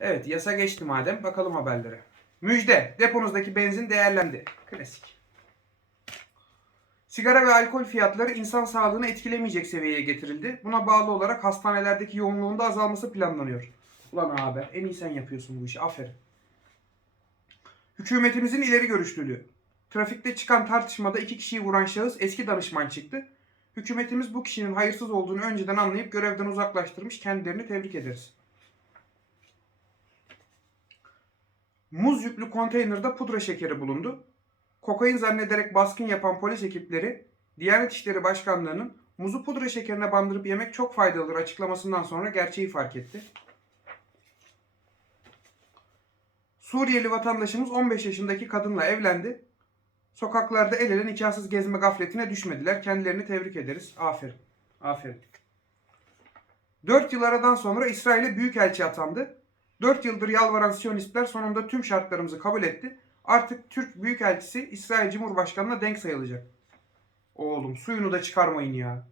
Evet yasa geçti madem. Bakalım haberlere. Müjde. Deponuzdaki benzin değerlendi. Klasik. Sigara ve alkol fiyatları insan sağlığını etkilemeyecek seviyeye getirildi. Buna bağlı olarak hastanelerdeki yoğunluğun da azalması planlanıyor. Ulan abi en iyi sen yapıyorsun bu işi. Aferin. Hükümetimizin ileri görüşlülüğü. Trafikte çıkan tartışmada iki kişiyi vuran şahıs eski danışman çıktı. Hükümetimiz bu kişinin hayırsız olduğunu önceden anlayıp görevden uzaklaştırmış. Kendilerini tebrik ederiz. Muz yüklü konteynerde pudra şekeri bulundu. Kokain zannederek baskın yapan polis ekipleri Diyanet İşleri Başkanlığı'nın muzu pudra şekerine bandırıp yemek çok faydalıdır açıklamasından sonra gerçeği fark etti. Suriyeli vatandaşımız 15 yaşındaki kadınla evlendi. Sokaklarda el ele nikahsız gezme gafletine düşmediler. Kendilerini tebrik ederiz. Aferin. Aferin. 4 yıl aradan sonra İsrail'e büyükelçi atandı. 4 yıldır yalvaran Siyonistler sonunda tüm şartlarımızı kabul etti. Artık Türk Büyükelçisi İsrail Cumhurbaşkanı'na denk sayılacak. Oğlum suyunu da çıkarmayın ya.